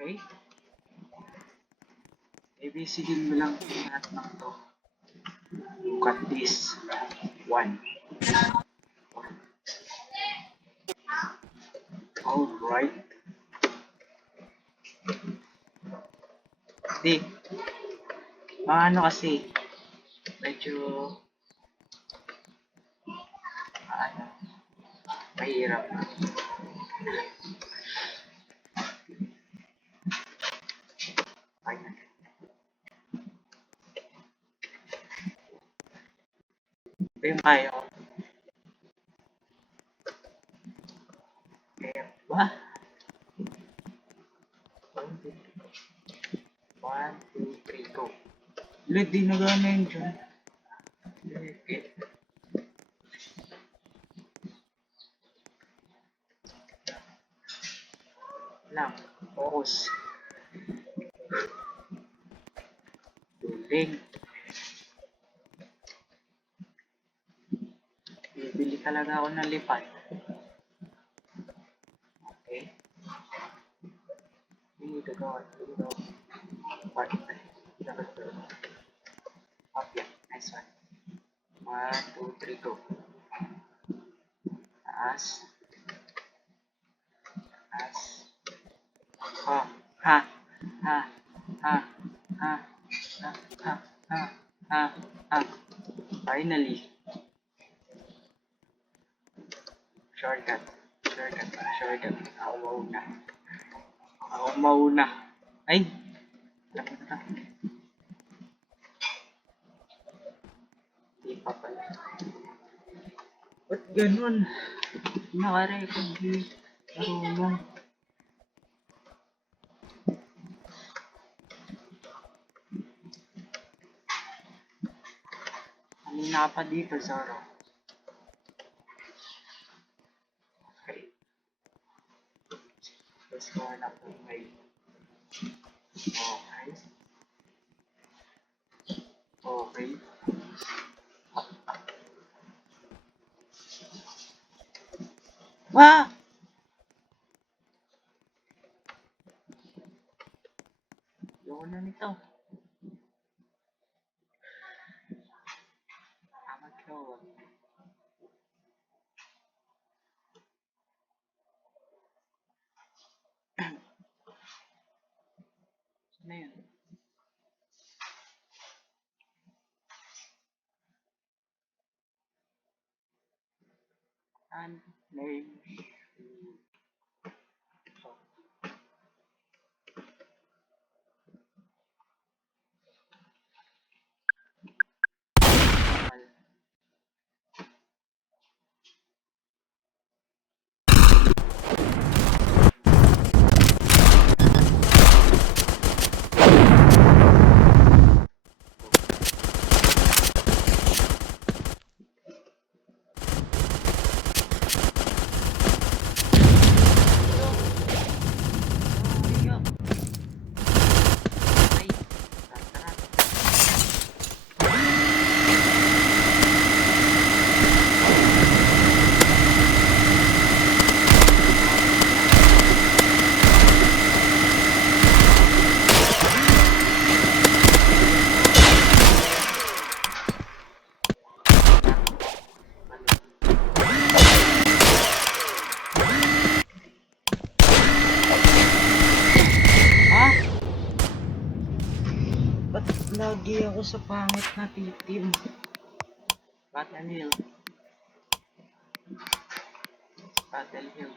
Okay? ABCD mo lang lahat ng to. Look at this. 1. Alright. Hindi. Ano kasi, medyo mahirap. Ito yung kaya ko. Ba? 1, 2, 3, go. Ulit, di nagana yun dyan. Okay. Lang, focus. Tubig. Bibili talaga ako ng lipad. Okay. Dito go. Part. Up, yeah. Nice one. 1, 2, 3, go. Taas. Taas. Oh. Ha. Ha. Ha. Ha. Ha. Ha. Ha. Ha. Ha. Finally. Shortcut. Shortcut. Ako mauna. Ako mauna. Ay! Alam mo na. Hindi pa pala. Ba't ganun? Nakarecord din. Marunong. Kanina pa dito, Zoro. Okay. Let's go na po ngayon. Okay. Okay. Wah! Ayoko na nito. Amat ko. Ano yun? And name. Lagi ako sa pangit na titim. Battle Hill. Battle Hill.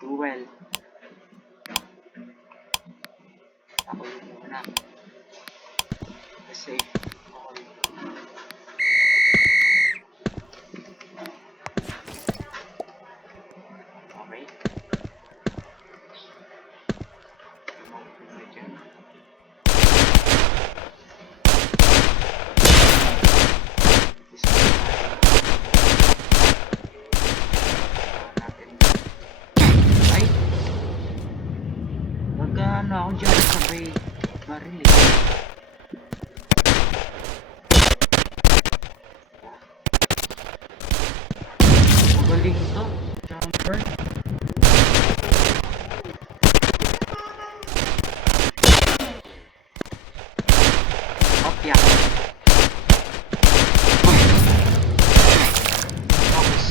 Duel. Ako yung muna. Kasi okay. Magano ako dyan sabay baril eh. Magaling ito. Sure. Opya. Focus.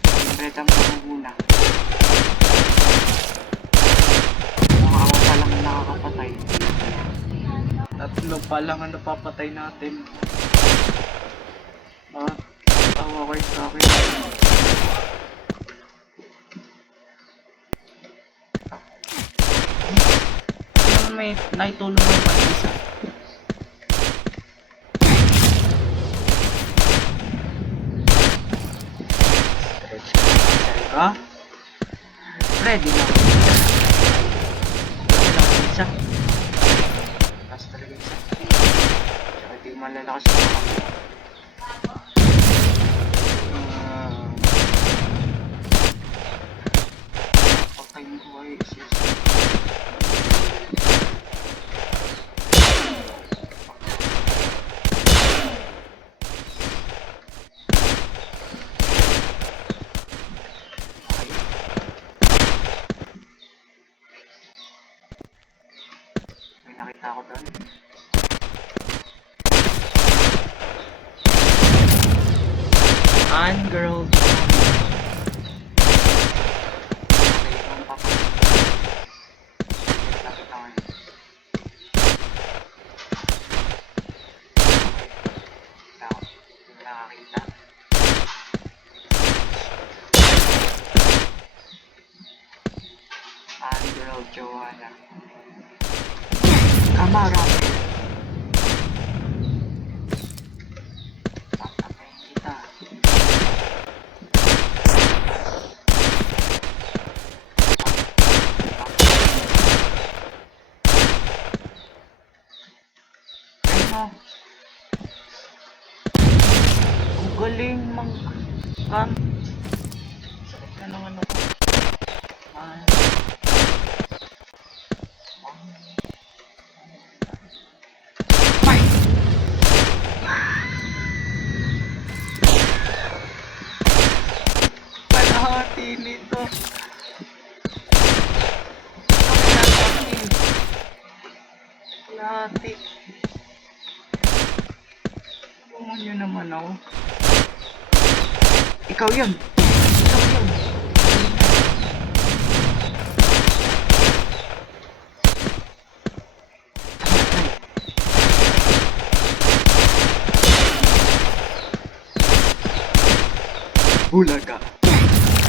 Siyempre mo muna. Mga ako pa lang nakakapatay. Tatlo pa lang ang napapatay natin. Tawa kayo sa akin. May naitulong ng pag-isa. Stretch ka. Ready na. Ready lang isa. Tapos talaga isa. Tsaka di malalakas yung mga patay mo ay sis. Nakita ko doon. Girl. Okay, yung papa. Lapit ako yun. Hindi nakakita. Girl Joanna. Kamara. Papatayin kita. Ayun o. Ang galing mag-camp. Sakit na naman ako. Palahati nito. Palahati. Tulungan nyo naman ako. Ikaw yun. Ikaw yun. Bulaga.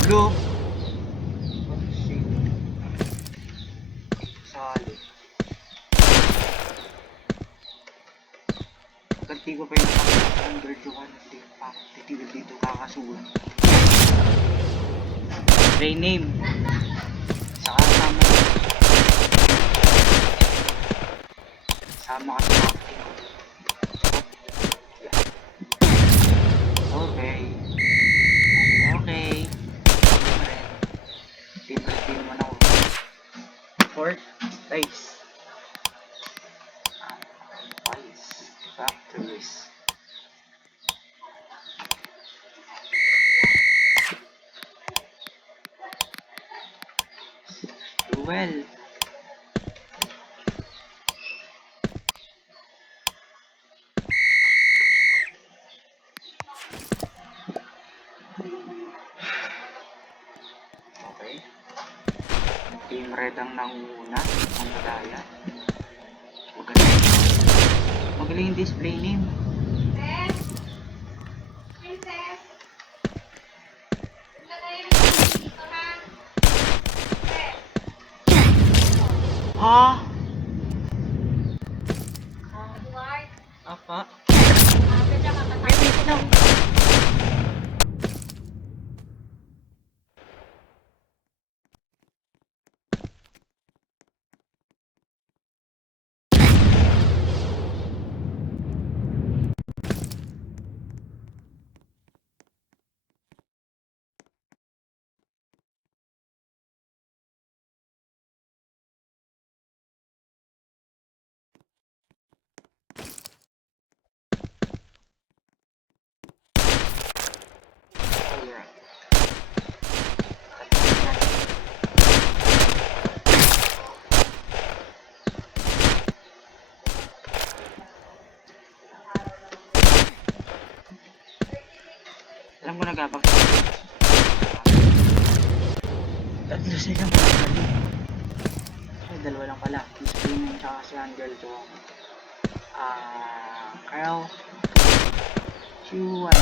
Bro. Sali. Ganti ko pa yung under Johan. Titigil dito kakasuhan. Ray name. Saka sama. Sama ka sa acting ko. Okay. Okay. Team naman ako. Fourth place. Factories. Well. Okay. Team Red ang nanguna. Ang madaya. Magaling yung display name. Princess. Ha? Apa? Wait lang. Alam ko nagabag. Tatlo silang pagkali. Ay, dalawa lang pala. Si Spinning tsaka si Angel to. Carl. Q1.